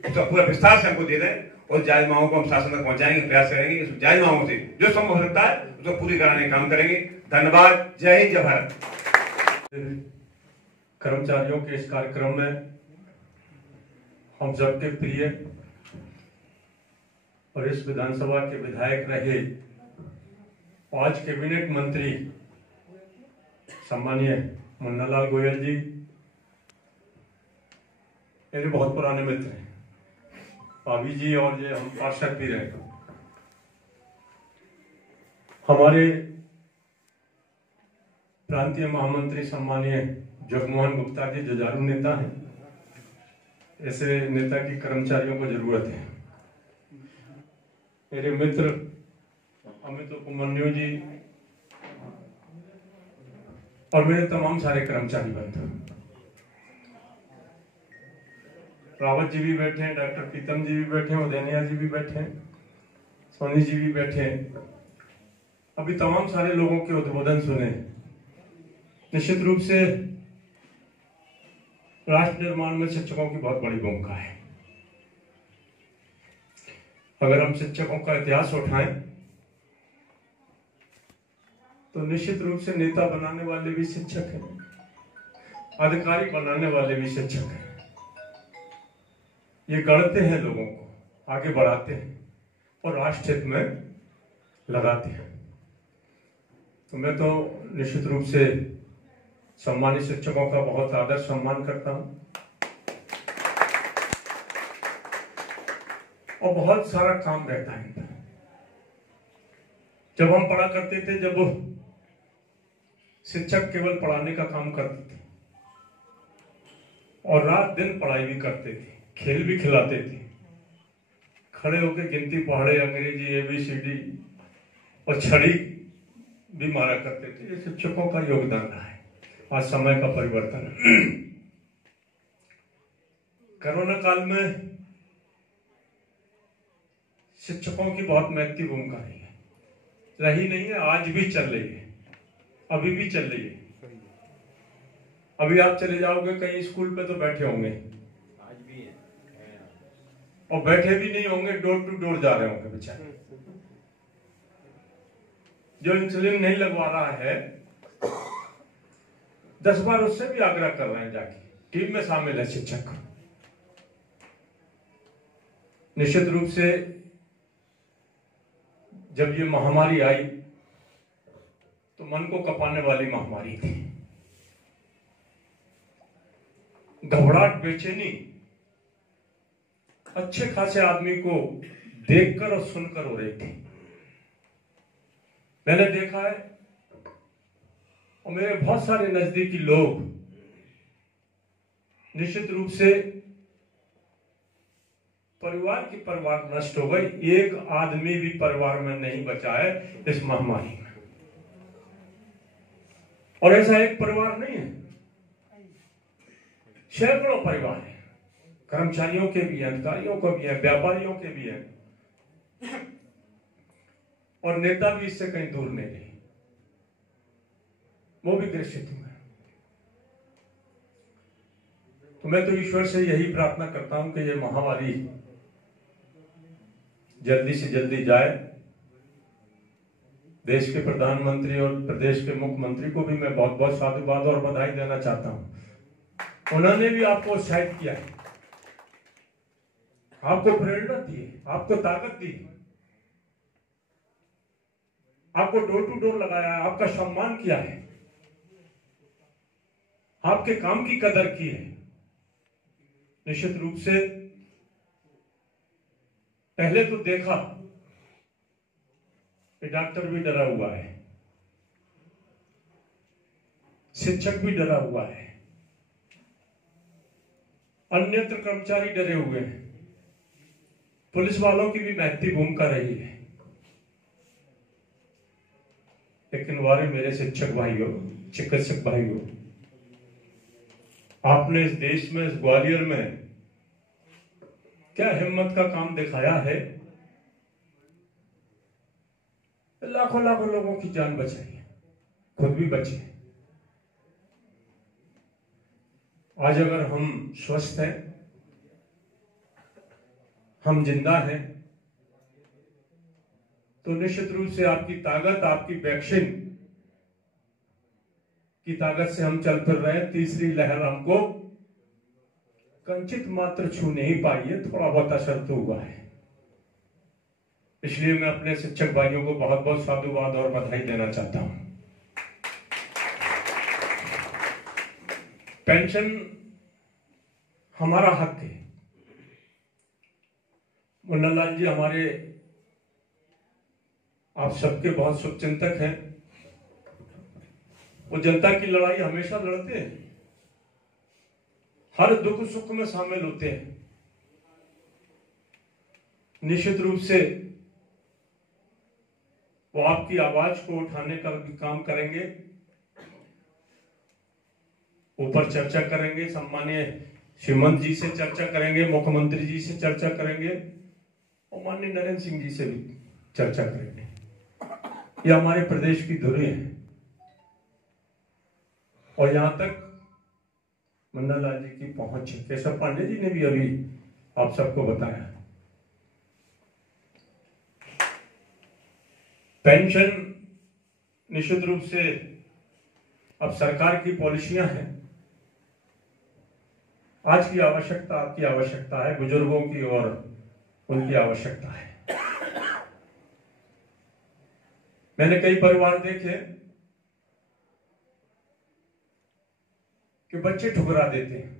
उसका पूरा विस्तार से हमको दे दें और जायज मांगों को हम शासन तक पहुंचाएंगे, प्रयास करेंगे उस जायज मांगों से जो संभव हो सकता है उसको पूरी कराने का काम करेंगे। धन्यवाद। जय हिंद, जय भारत। कर्मचारियों के इस कार्यक्रम में हम सबके प्रिय और इस विधानसभा के विधायक रहे 5 कैबिनेट मंत्री सम्मानीय मुन्नालाल गोयल जी मेरे बहुत पुराने मित्र हैं, भाभी जी और ये हम पार्षद भी रहे। हमारे प्रांतीय महामंत्री सम्मानीय जगमोहन गुप्ता जी जुझारू नेता हैं, ऐसे नेता की कर्मचारियों को जरूरत है। मेरे मित्र अमित उपमन्यु जी और मेरे तमाम सारे कर्मचारी बंधु, रावत जी भी बैठे हैं, डॉक्टर प्रीतम जी भी बैठे हैं, उदयनिया जी भी बैठे हैं, सोनी जी भी बैठे हैं। अभी तमाम सारे लोगों के उद्बोधन सुने। निश्चित रूप से राष्ट्र निर्माण में शिक्षकों की बहुत बड़ी भूमिका है। अगर हम शिक्षकों का इतिहास उठाएं तो निश्चित रूप से नेता बनाने वाले भी शिक्षक हैं, अधिकारी बनाने वाले भी शिक्षक हैं। ये गढ़ते हैं लोगों को, आगे बढ़ाते हैं और राष्ट्र हित में लगाते हैं। तो मैं तो निश्चित रूप से सम्मानित शिक्षकों का बहुत आदर सम्मान करता हूं और बहुत सारा काम रहता है इनका। जब हम पढ़ा करते थे, जब शिक्षक केवल पढ़ाने का काम करते थे और रात दिन पढ़ाई भी करते थे, खेल भी खिलाते थे, खड़े होकर गिनती पढ़े, अंग्रेजी ABCD और छड़ी भी मारा करते थे। ये शिक्षकों का योगदान रहा है। आज समय का परिवर्तन है। कोरोना काल में शिक्षकों की बहुत महत्वपूर्ण भूमिका रही नहीं है, आज भी चल रही है, अभी भी चल रही है। अभी आप चले जाओगे कहीं स्कूल पे तो बैठे होंगे, आज भी है और बैठे भी नहीं होंगे, डोर टू डोर जा रहे होंगे बेचारे। जो इंसुलिन नहीं लगवा रहा है 10 बार उससे भी आग्रह कर रहे हैं जाके। टीम में शामिल है शिक्षक। निश्चित रूप से जब ये महामारी आई तो मन को कपाने वाली महामारी थी। घबराहट, बेचैनी अच्छे खासे आदमी को देखकर और सुनकर हो रही थी। मैंने देखा है और मेरे बहुत सारे नजदीकी लोग निश्चित रूप से परिवार की परिवार नष्ट हो गई। एक आदमी भी परिवार में नहीं बचा है इस महामारी में। और ऐसा एक परिवार नहीं है, सैकड़ों परिवार है। कर्मचारियों के भी हैं, अधिकारियों को भी है, व्यापारियों के भी है, और नेता भी इससे कहीं दूर नहीं रहे, वो भी ग्रसित हुए। तो मैं तो ईश्वर से यही प्रार्थना करता हूं कि ये महामारी जल्दी से जल्दी जाए। देश के प्रधानमंत्री और प्रदेश के मुख्यमंत्री को भी मैं बहुत बहुत साधुवाद और बधाई देना चाहता हूं। उन्होंने भी आपको उत्साहित किया है, आपको प्रेरणा दी है, आपको ताकत दी है, आपको डोर टू डोर लगाया है, आपका सम्मान किया है, आपके काम की कदर की है। निश्चित रूप से पहले तो देखा कि डॉक्टर भी डरा हुआ है, शिक्षक भी डरा हुआ है, अन्यत्र कर्मचारी डरे हुए हैं, पुलिस वालों की भी महत्वपूर्ण भूमिका रही है। लेकिन वारे मेरे शिक्षक भाइयों, चिकित्सक भाइयों, आपने इस देश में, इस ग्वालियर में क्या हिम्मत का काम दिखाया है। लाखों लाखों लोगों की जान बचाई है, खुद भी बचे। आज अगर हम स्वस्थ हैं, हम जिंदा हैं, तो निश्चित रूप से आपकी ताकत, आपकी वैक्सीन की ताकत से हम चल फिर रहे हैं। तीसरी लहर हमको कंचित मात्र छू नहीं पाई है, थोड़ा बहुत असर तो हुआ है। इसलिए मैं अपने शिक्षक भाइयों को बहुत बहुत साधुवाद और बधाई देना चाहता हूं। पेंशन हमारा हक है। मुन्ना लाल जी हमारे, आप सबके बहुत शुभचिंतक हैं। वो जनता की लड़ाई हमेशा लड़ते हैं, हर दुख सुख में शामिल होते हैं। निश्चित रूप से वो आपकी आवाज को उठाने का भी काम करेंगे, ऊपर चर्चा करेंगे। सम्मानीय श्रीमंत जी से चर्चा करेंगे, मुख्यमंत्री जी से चर्चा करेंगे और माननीय नरेंद्र सिंह जी से भी चर्चा करेंगे। ये हमारे प्रदेश की धुरी है और यहां तक मुन्ना लाल जी की पहुंच है। केशव पांडे जी ने भी अभी आप सबको बताया। पेंशन निश्चित रूप से अब सरकार की पॉलिसियां हैं। आज की आवश्यकता आपकी आवश्यकता है, बुजुर्गों की और उनकी आवश्यकता है। मैंने कई परिवार देखे कि बच्चे ठुकरा देते हैं।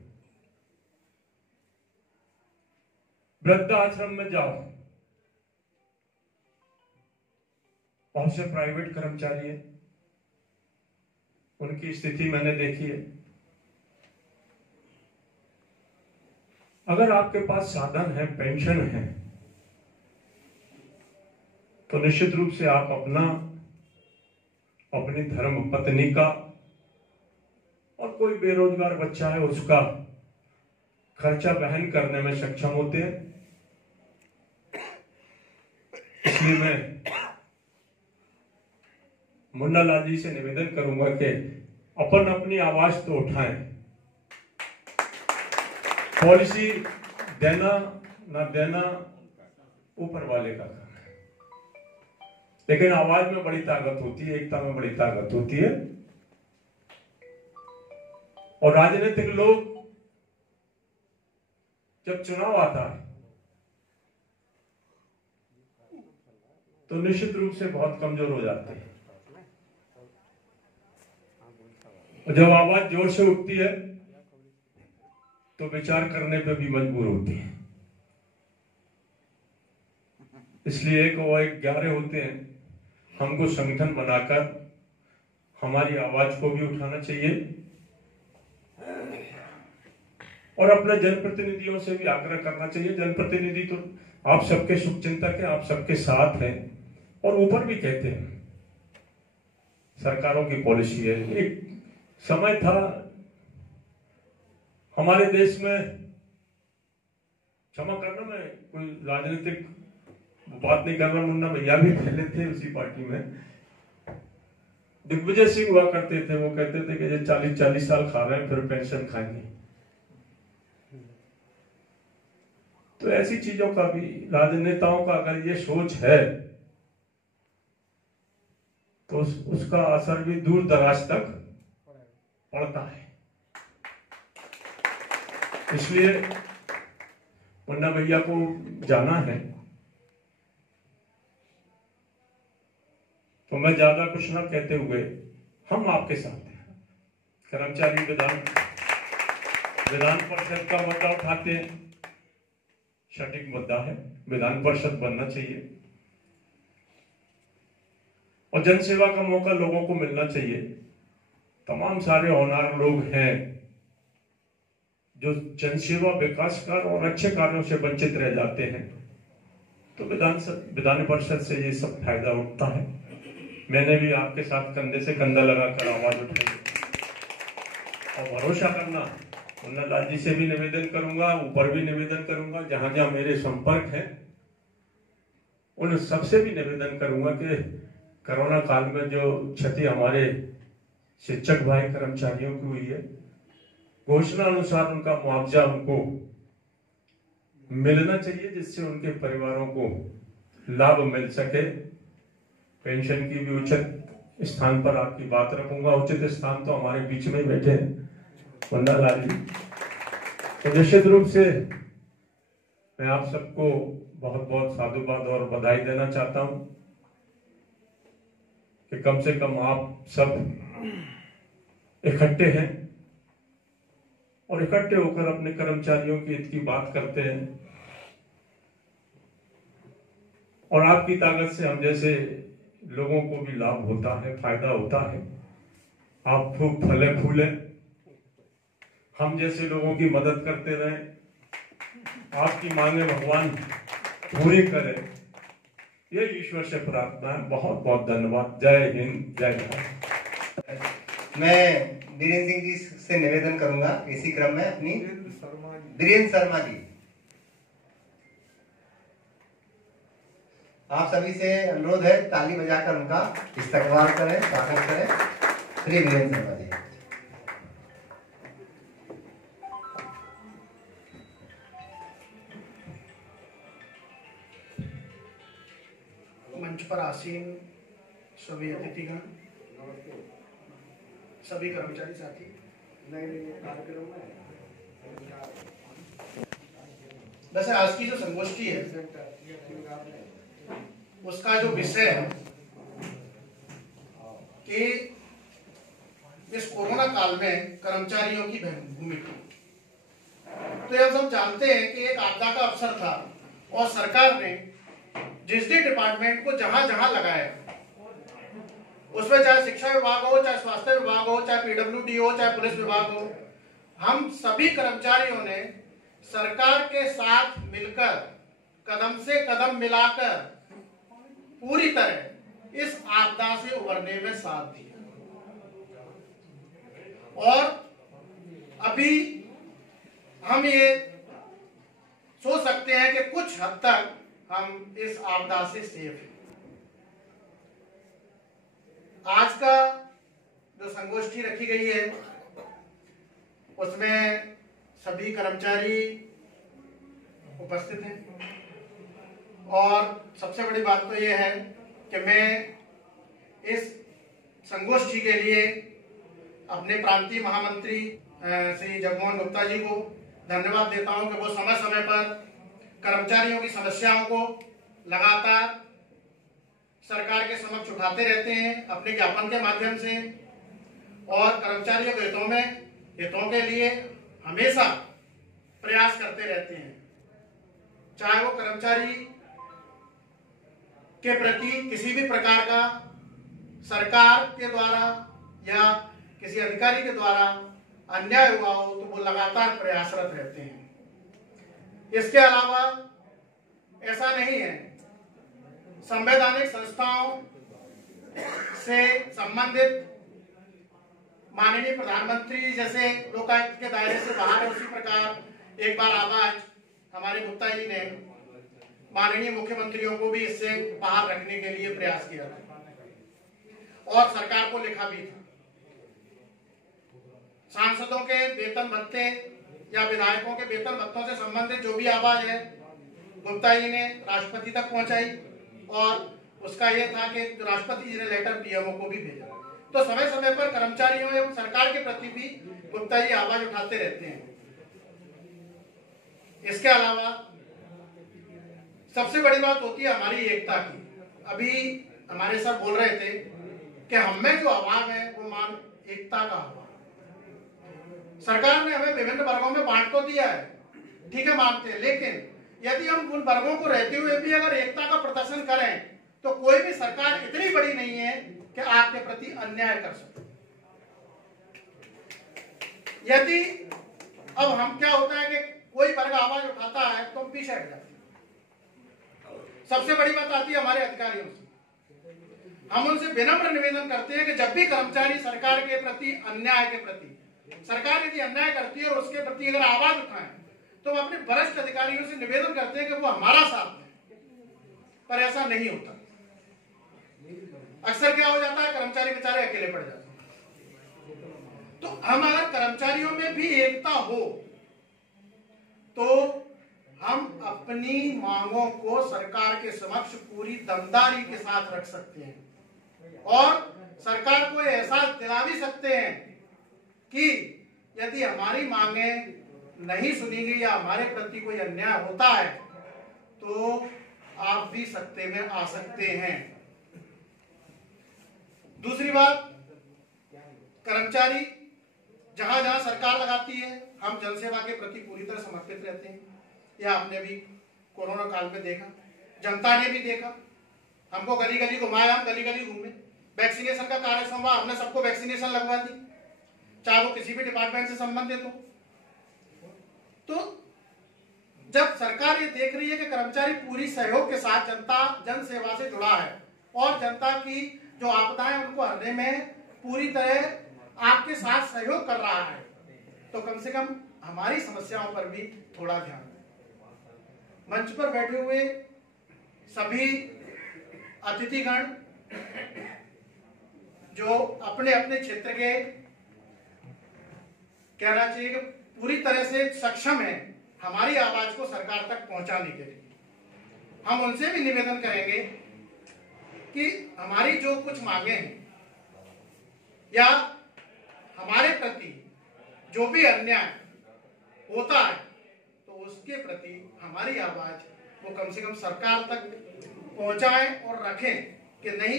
वृद्धाश्रम में जाओ, बहुत से प्राइवेट कर्मचारी हैं, उनकी स्थिति मैंने देखी है। अगर आपके पास साधन है, पेंशन है, तो निश्चित रूप से आप अपनी धर्म पत्नी का और कोई बेरोजगार बच्चा है उसका खर्चा वहन करने में सक्षम होते हैं। इसलिए मैं मुन्ना लाल जी से निवेदन करूंगा कि अपन अपनी आवाज तो उठाएं। पॉलिसी देना ना देना ऊपर वाले का काम है, लेकिन आवाज में बड़ी ताकत होती है, एकता में बड़ी ताकत होती है। और राजनीतिक लोग जब चुनाव आता है तो निश्चित रूप से बहुत कमजोर हो जाते हैं और जब आवाज जोर से उठती है तो विचार करने पे भी मजबूर होती है। इसलिए एक और एक 11 होते हैं, हमको संगठन बनाकर हमारी आवाज को भी उठाना चाहिए और अपने जनप्रतिनिधियों से भी आग्रह करना चाहिए। जनप्रतिनिधि तो आप सबके शुभचिंतक हैं, आप सबके साथ हैं और ऊपर भी कहते हैं सरकारों की पॉलिसी है। एक समय था हमारे देश में, क्षमा करना मैं कोई राजनीतिक बात नहीं कर रहा, मुन्ना भैया भी पहले थे उसी पार्टी में, दिग्विजय सिंह हुआ करते थे। वो कहते थे कि 40-40 साल खा रहे हैं फिर पेंशन खाएंगे। तो ऐसी चीजों का भी राजनेताओं का अगर ये सोच है तो उसका असर भी दूर दराज तक पड़ता है। इसलिए मुन्ना भैया को जाना है तो मैं ज्यादा कुछ ना कहते हुए हम आपके साथ हैं। कर्मचारी विधान परिषद का मुद्दा उठाते हैं, सटीक मुद्दा है, विधान परिषद बनना चाहिए और जनसेवा का मौका लोगों को मिलना चाहिए। तमाम सारे होनहार लोग हैं जो जनसेवा, विकास कार्य और अच्छे कार्यों से वंचित रह जाते हैं, तो विधान परिषद से ये सब फायदा उठता है। मैंने भी आपके साथ कंधे से कंधा लगाकर आवाज उठाई और भरोसा करना, मुन्ना लाल जी से भी निवेदन करूंगा, ऊपर भी निवेदन करूंगा, जहां जहां मेरे संपर्क है उन सबसे भी निवेदन करूंगा कि कोरोना काल में जो क्षति हमारे शिक्षक भाई कर्मचारियों की हुई है, घोषणा अनुसार उनका मुआवजा उनको मिलना चाहिए, जिससे उनके परिवारों को लाभ मिल सके। पेंशन की भी उचित स्थान पर आपकी बात रखूंगा। उचित स्थान तो हमारे बीच में बैठे हैं मुन्ना लाल जी, तो निश्चित रूप से मैं आप सबको बहुत बहुत साधुवाद और बधाई देना चाहता हूं कि कम से कम आप सब इकट्ठे हैं और इकट्ठे होकर अपने कर्मचारियों के हित की बात करते हैं और आपकी ताकत से हम जैसे लोगों को भी लाभ होता है, फायदा होता है। आप खूब फले फूले, हम जैसे लोगों की मदद करते रहें, आपकी मांगे भगवान पूरी करें, ये ईश्वर से प्रार्थना है। बहुत बहुत धन्यवाद। जय हिंद, जय भारत। मैं वीरेंद्र सिंह जी से निवेदन करूंगा इसी क्रम में अपनी वीरेंद्र शर्मा जी। आप सभी से अनुरोध है ताली बजाकर उनका इस्तकबाल करें, स्वागत करें। श्री वीरेंद्र शर्मा जी। मंच पर आसीन सभी अतिथिगण, सभी कर्मचारी साथी, वैसे आज की जो संगोष्ठी है उसका जो विषय है कि इस कोरोना काल में कर्मचारियों की भूमिका, तो ये सब जानते हैं कि एक आपदा का अवसर था और सरकार ने जिस डिपार्टमेंट को जहां जहां लगाया, उसमें चाहे शिक्षा विभाग हो, चाहे स्वास्थ्य विभाग हो, चाहे पीडब्ल्यूडी हो, चाहे पुलिस विभाग हो, हम सभी कर्मचारियों ने सरकार के साथ मिलकर कदम से कदम मिलाकर पूरी तरह इस आपदा से उबरने में साथ दिया। और अभी हम ये सोच सकते हैं कि कुछ हद तक हम इस आपदा से सेफ हैं। आज का जो संगोष्ठी रखी गई है उसमें सभी कर्मचारी उपस्थित हैं और सबसे बड़ी बात तो यह है कि मैं इस संगोष्ठी के लिए अपने प्रांतीय महामंत्री श्री जगमोहन गुप्ता जी को धन्यवाद देता हूं कि वो समय समय पर कर्मचारियों की समस्याओं को लगातार सरकार के समक्ष उठाते रहते हैं अपने ज्ञापन के माध्यम से, और कर्मचारियों के हितों के लिए हमेशा प्रयास करते रहते हैं। चाहे वो कर्मचारी के प्रति किसी भी प्रकार का सरकार के द्वारा या किसी अधिकारी के द्वारा अन्याय हुआ हो तो वो लगातार प्रयासरत रहते हैं। इसके अलावा ऐसा नहीं है, संवैधानिक संस्थाओं से संबंधित माननीय प्रधानमंत्री जैसे लोकायुक्त के दायरे से बाहर है, उसी प्रकार एक बार आवाज हमारे गुप्ता जी ने माननीय मुख्यमंत्रियों को भी इससे बाहर रखने के लिए प्रयास किया था और सरकार को लिखा भी था। सांसदों के वेतन भत्ते या विधायकों के वेतन भत्तों से संबंधित जो भी आवाज है गुप्ता जी ने राष्ट्रपति तक पहुंचाई और उसका यह था कि राष्ट्रपति जी ने लेटर पीएमओ को भी भेजा। तो समय समय पर कर्मचारियों एवं सरकार के प्रति भी गुप्ता जी आवाज उठाते रहते हैं। इसके अलावा सबसे बड़ी बात होती है हमारी एकता की। अभी हमारे सर बोल रहे थे कि हम में जो अभाव है वो मान एकता का अभाव। सरकार ने हमें विभिन्न वर्गों में बांट तो दिया है, ठीक है, मानते हैं, लेकिन यदि हम उन वर्गों को रहते हुए भी अगर एकता का प्रदर्शन करें तो कोई भी सरकार इतनी बड़ी नहीं है कि आपके प्रति अन्याय कर सके। यदि अब हम क्या होता है कि कोई वर्ग आवाज उठाता है तो हम पीछे हट जाते हैं। सबसे बड़ी बात आती है हमारे अधिकारियों से। हम उनसे विनम्र निवेदन करते हैं कि जब भी कर्मचारी सरकार के प्रति अन्याय के प्रति, सरकार यदि अन्याय करती है और उसके प्रति अगर आवाज उठाएं तो हम अपने वरिष्ठ अधिकारियों से निवेदन करते हैं कि वो हमारा साथ दें, पर ऐसा नहीं होता। अक्सर क्या हो जाता है, कर्मचारी बेचारे अकेले पड़ जाते हैं। तो हम अगर कर्मचारियों में भी एकता हो तो हम अपनी मांगों को सरकार के समक्ष पूरी दमदारी के साथ रख सकते हैं और सरकार को एहसास दिला भी सकते हैं कि यदि हमारी मांगे नहीं सुनी गई या हमारे प्रति कोई अन्याय होता है तो आप भी सत्ते में आ सकते हैं। दूसरी बात, कर्मचारी जहां जहां सरकार लगाती है हम जनसेवा के प्रति पूरी तरह समर्पित रहते हैं। यह आपने भी कोरोना काल में देखा, जनता ने भी देखा, हमको गली गली घुमाया, हम गली गली घूमे, वैक्सीनेशन का कार्य संभाला, हमने सबको वैक्सीनेशन लगवा दी, चाहे वो किसी भी डिपार्टमेंट से संबंधित हो। तो जब सरकार ये देख रही है कि कर्मचारी पूरी सहयोग के साथ जन सेवा से जुड़ा है और जनता की जो आपदाएं उनको हरने में पूरी तरह आपके साथ सहयोग कर रहा है, तो कम से कम हमारी समस्याओं पर भी थोड़ा ध्यान दें। मंच पर बैठे हुए सभी अतिथिगण जो अपने अपने क्षेत्र के कहना चाहिए कि पूरी तरह से सक्षम है हमारी आवाज को सरकार तक पहुंचाने के लिए, हम उनसे भी निवेदन करेंगे कि हमारी जो कुछ मांगे हैं या हमारे प्रति जो भी अन्याय होता है तो उसके प्रति हमारी आवाज वो कम से कम सरकार तक पहुंचाएं और रखें कि नहीं,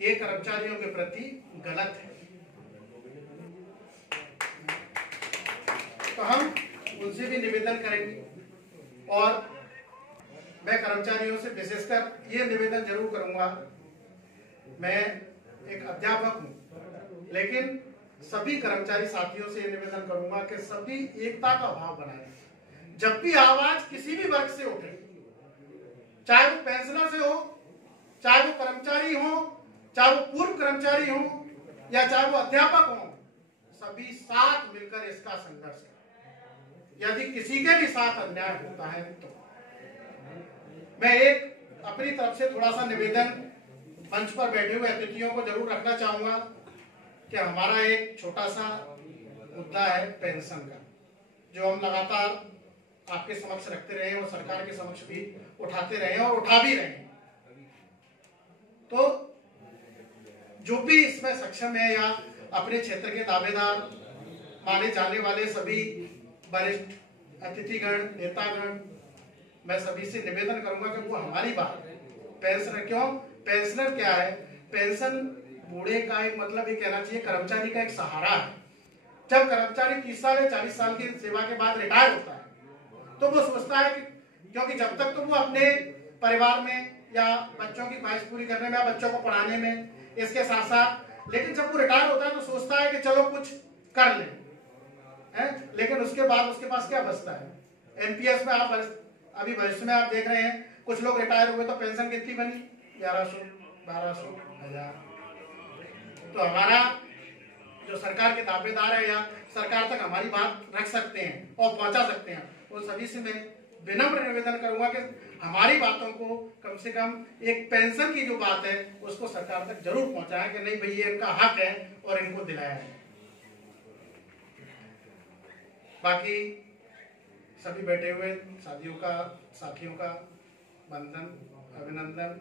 ये कर्मचारियों के प्रति गलत है। तो हम उनसे भी निवेदन करेंगे और मैं कर्मचारियों से विशेषकर ये निवेदन जरूर करूंगा। मैं एक अध्यापक हूं, लेकिन सभी कर्मचारी साथियों से ये निवेदन करूंगा कि सभी एकता का भाव बनाएं। जब भी आवाज किसी भी वर्ग से उठे, चाहे वो पेंशनर से हो, चाहे वो कर्मचारी हो, चाहे वो पूर्व कर्मचारी हो या चाहे वो अध्यापक हो, सभी साथ मिलकर इसका संघर्ष करें। यदि किसी के भी साथ अन्याय होता है तो मैं एक अपनी तरफ से थोड़ा सा निवेदन मंच पर बैठे हुए अतिथियों को जरूर रखना चाहूंगा कि हमारा एक छोटा सा मुद्दा है पेंशन का, जो हम लगातार आपके समक्ष रखते रहे और सरकार के समक्ष भी उठाते रहे और उठा भी रहे हैं। तो जो भी इसमें सक्षम है या अपने क्षेत्र के दावेदार माने जाने वाले सभी वरिष्ठ अतिथिगण, नेतागण, मैं सभी से निवेदन करूंगा कि वो हमारी बात पेंशनर, क्यों पेंशनर क्या है, पेंशन बूढ़े का एक मतलब ये कहना चाहिए कर्मचारी का एक सहारा है। जब कर्मचारी 30 साल या 40 साल की सेवा के बाद रिटायर होता है तो वो सोचता है कि क्योंकि जब तक तो वो अपने परिवार में या बच्चों की ख्वाहिश पूरी करने में या बच्चों को पढ़ाने में, इसके साथ साथ, लेकिन जब वो रिटायर होता है तो सोचता है कि चलो कुछ कर ले है, लेकिन उसके बाद उसके पास क्या बचता है। एनपीएस में आप अभी भविष्य में आप देख रहे हैं कुछ लोग रिटायर हुए तो पेंशन कितनी बनी, 1100, 1200, 1000। तो हमारा जो सरकार के दावेदार है या सरकार तक हमारी बात रख सकते हैं और पहुंचा सकते हैं, उन सभी से मैं विनम्र निवेदन करूंगा कि हमारी बातों को कम से कम एक पेंशन की जो बात है उसको सरकार तक जरूर पहुंचाएं कि नहीं भाई ये इनका हक है और इनको दिलाया है। बाकी सभी बैठे हुए साथियों का वंदन, अभिनंदन।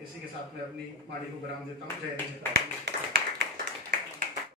इसी के साथ मैं अपनी वाणी को विराम देता हूँ। जय हिंद।